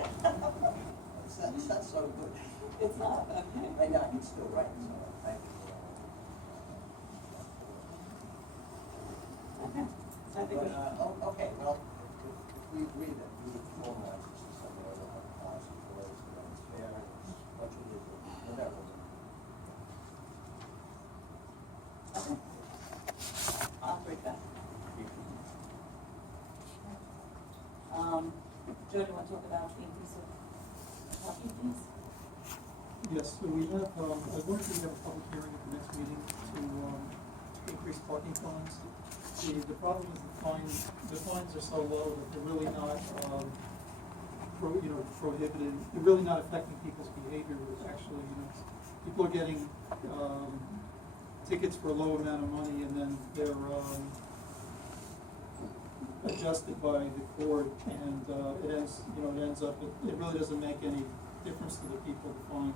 It's not so good. It's not, okay. Right now, he's still right, so thank you. Okay, so I think we should. Okay, well, if we agree that we would formalize this in some way, we'll have a policy for those that it's fair, it's much illegal, whatever. Okay. I'll break that. Joe, do you want to talk about the increase of parking fees? Yes, so we have, I wanted to have a public hearing at the next meeting to increase parking fines. The problem is the fines are so low that they're really not, prohibited, they're really not affecting people's behavior. Actually, people are getting tickets for a low amount of money, and then they're adjusted by the court, and it ends up, it really doesn't make any difference to the people, the fine,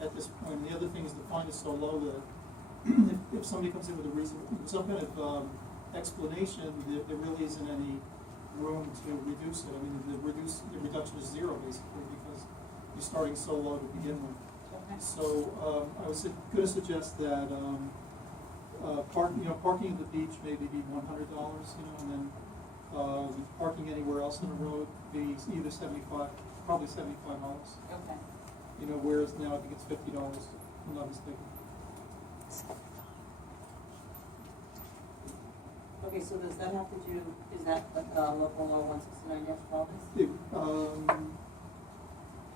at this point. And the other thing is the fine is so low that if somebody comes in with a reason, some kind of explanation, there really isn't any room to reduce it. I mean, the reduction is zero, basically, because you're starting so low to begin with. Okay. So I was going to suggest that parking at the beach maybe be $100, and then parking anywhere else on the road be either probably $75. Okay. Whereas now I think it's $50, if I'm not mistaken. Okay, so does that have to do, is that local law 169-12?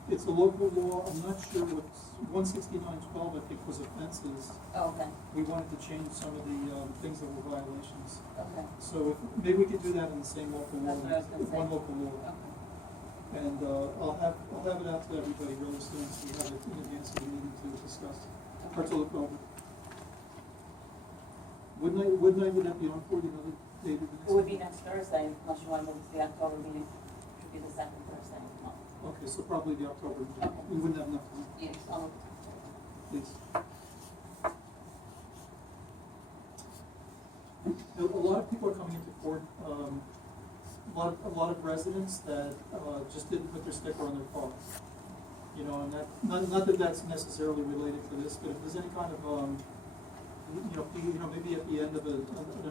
It's a local law. I'm not sure what 169-12 I think was offenses. Oh, okay. We wanted to change some of the things that were violations. Okay. So maybe we could do that in the same local law. That's what I was gonna say. One local law. Okay. And I'll have it out to everybody really soon, so we have it in advance of the meeting to discuss, or to look over. Would that be on for you, another date of the next? It would be next Thursday, unless you want to move it to the October meeting, which would be the second Thursday of the month. Okay, so probably the October meeting. Okay. We wouldn't have enough time. Yes, I'll move it. Please. A lot of people are coming into court, a lot of residents that just didn't put their sticker on their car. And that, not that that's necessarily related to this, but if there's any kind of, maybe at the end of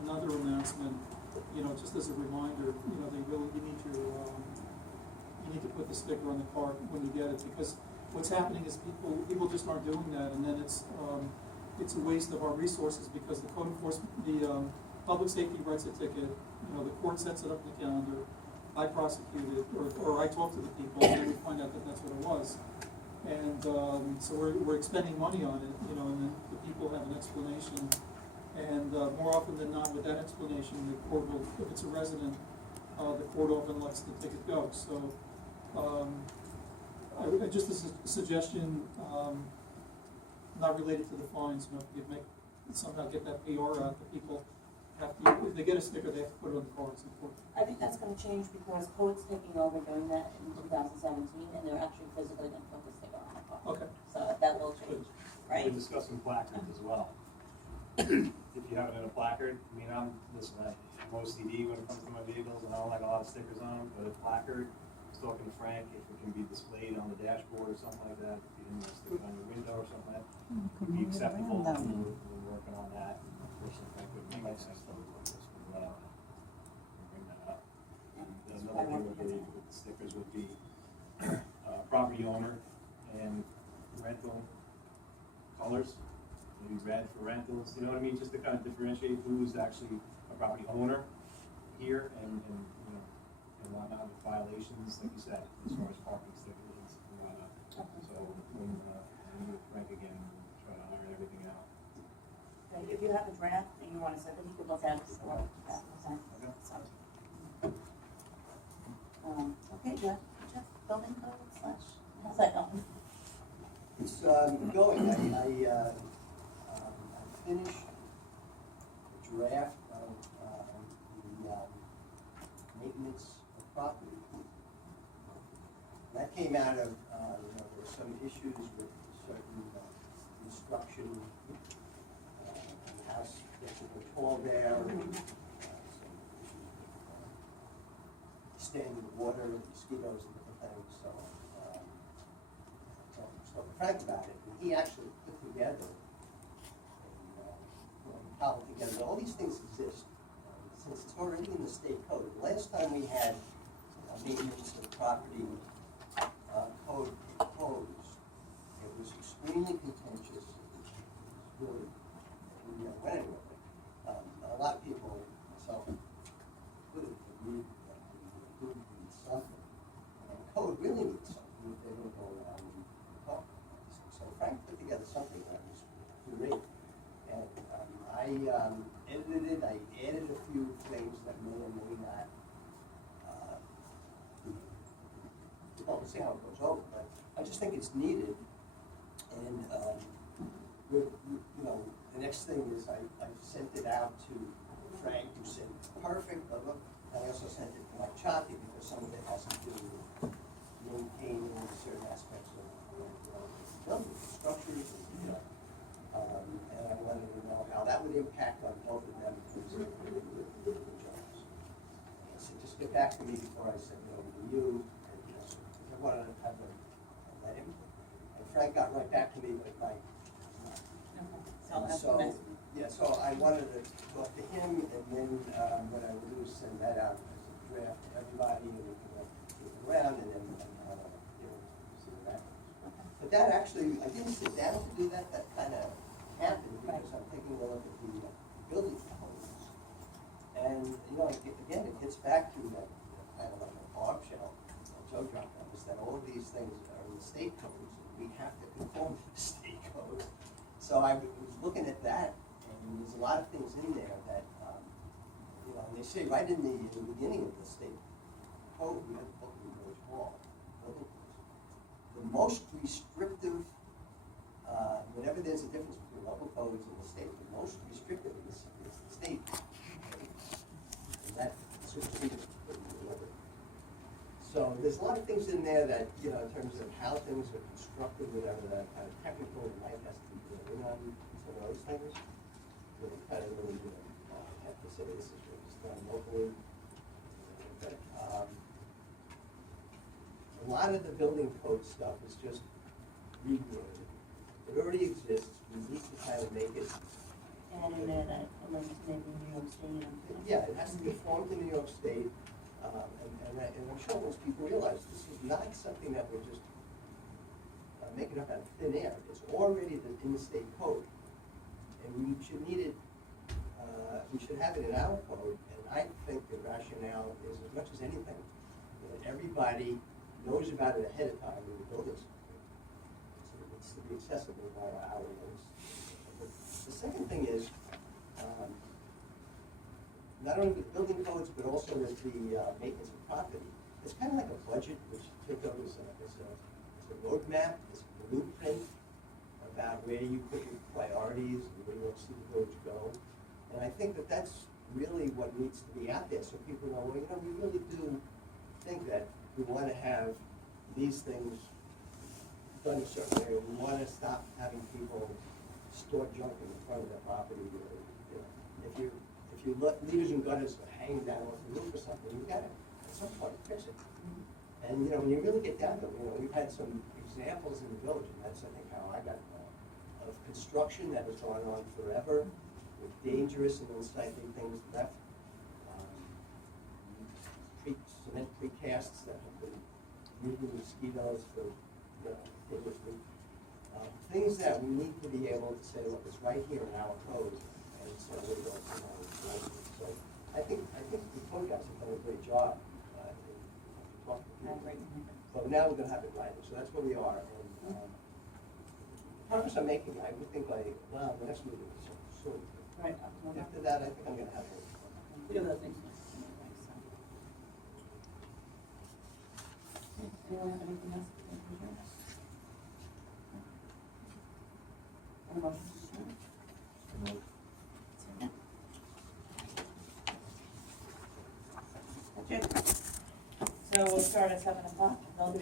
another announcement, just as a reminder, you need to put the sticker on the car when you get it, because what's happening is people just aren't doing that, and then it's a waste of our resources, because the code enforcement, the public safety writes a ticket, the court sets it up in the calendar, I prosecute it, or I talk to the people, and then we find out that that's what it was. And so we're expending money on it, and then the people have an explanation. And more often than not, with that explanation, the court will, if it's a resident, the court often lets the ticket go. So just as a suggestion, not related to the fines, if you somehow get that PR out, that people have to, if they get a sticker, they have to put it on the car. It's important. I think that's going to change because Code's taking over doing that in 2017, and they're actually physically going to put the sticker on the car. Okay. So that will change, right? We're discussing placards as well. If you have it in a placard, I'm OCD when it comes to my vehicles, and I don't like a lot of stickers on them, but a placard, I was talking to Frank, if it can be displayed on the dashboard or something like that, if you didn't want to stick it on your window or something like that, would be acceptable. We're working on that. Unfortunately, Frank would make sense to bring that up. And another thing would be with the stickers would be property owner and rental colors, maybe red for rentals, you know what I mean? Just to kind of differentiate who's actually a property owner here and whatnot, with violations, like you said, as far as parking stickers and whatnot. Okay. So when we meet with Frank again, we'll try to iron everything out. Okay, if you have a draft and you want to send it, you could look at it before. Okay. Okay, Jeff, building code / how's that going? It's going. I finished the draft of the maintenance of property. That came out of, there were some issues with certain construction, the house gets a bit tall there, some issues with standing water, mosquitoes, and different thing, so spoke to Frank about it, and he actually put together, cobbled together, all these things exist, since it's already in the state code. The last time we had maintenance of property code proposed, it was extremely contentious, it was really, we never went anywhere. A lot of people, myself, would have agreed that we would need something, and code really needs something if they're going to go around and talk. So Frank put together something that was great, and I edited it, I added a few things that may or may not, we'll see how it goes over, but I just think it's needed, and the next thing is I sent it out to Frank, who said, perfect, blah, blah. I also sent it to my Choppy, because some of it has to do with maintaining certain aspects of building structures, and I wanted to know how that would impact on both of them. He said, just get back to me before I send it over to you, and because I wanted to have let him. And Frank got right back to me, but like, so I wanted to talk to him, and then what I would do is send that out as a draft to everybody, and we can keep it around, and then see what happens. But that actually, I didn't sit down to do that. That kind of happened because I'm taking a look at the building codes, and again, it gets back to that kind of like a barb shell that Joe dropped on us, that all of these things are in the state codes, and we have to conform to the state codes. So I was looking at that, and there's a lot of things in there that, and they say right in the beginning of the state code, we have the book in Village Hall, building codes. The most restrictive, whenever there's a difference between local codes and the state, the most restrictive is the state. And that supersedes the. So there's a lot of things in there that, in terms of how things are constructed, whatever, that kind of technical, life has to be doing on some of those things. Really kind of really, have to say this is just done locally. But, a lot of the building code stuff is just reworded. It already exists. We need to kind of make it. And in there that, maybe New York State. Yeah, it has to be formed in New York State. And I'm sure most people realize this is not something that we're just making up out of thin air. It's already in the state code. And we should need it, we should have it in our code. And I think the rationale is, as much as anything, that everybody knows about it ahead of time when the building's complete. It's to be accessible by our notes. The second thing is, not only with building codes, but also with the maintenance of property. It's kind of like a budget, which took over as a roadmap, as a blueprint about where you put your priorities and where you want to see the village go. And I think that that's really what needs to be out there, so people know, well, we really do think that we want to have these things done a certain way. We want to stop having people store junk in the front of their property. If you let leaders and gutters hang down off the roof or something, you got to, at some point, fix it. And, when you really get down to it, we've had some examples in the village, and that's, I think, how I got involved, of construction that has gone on forever, with dangerous and unsightly things left, cement precasts that have been breeding mosquitoes for, endlessly. Things that we need to be able to say, look, it's right here in our code, and so we don't, so I think the code guys have done a great job in talking to people. So now we're going to have it right, so that's where we are. And the progress I'm making, I would think the next meeting is soon. Right. After that, I think I'm going to have it. Anyone have anything else? A motion to adjourn? Second. That's it. So we'll start at 7 o'clock. They'll do it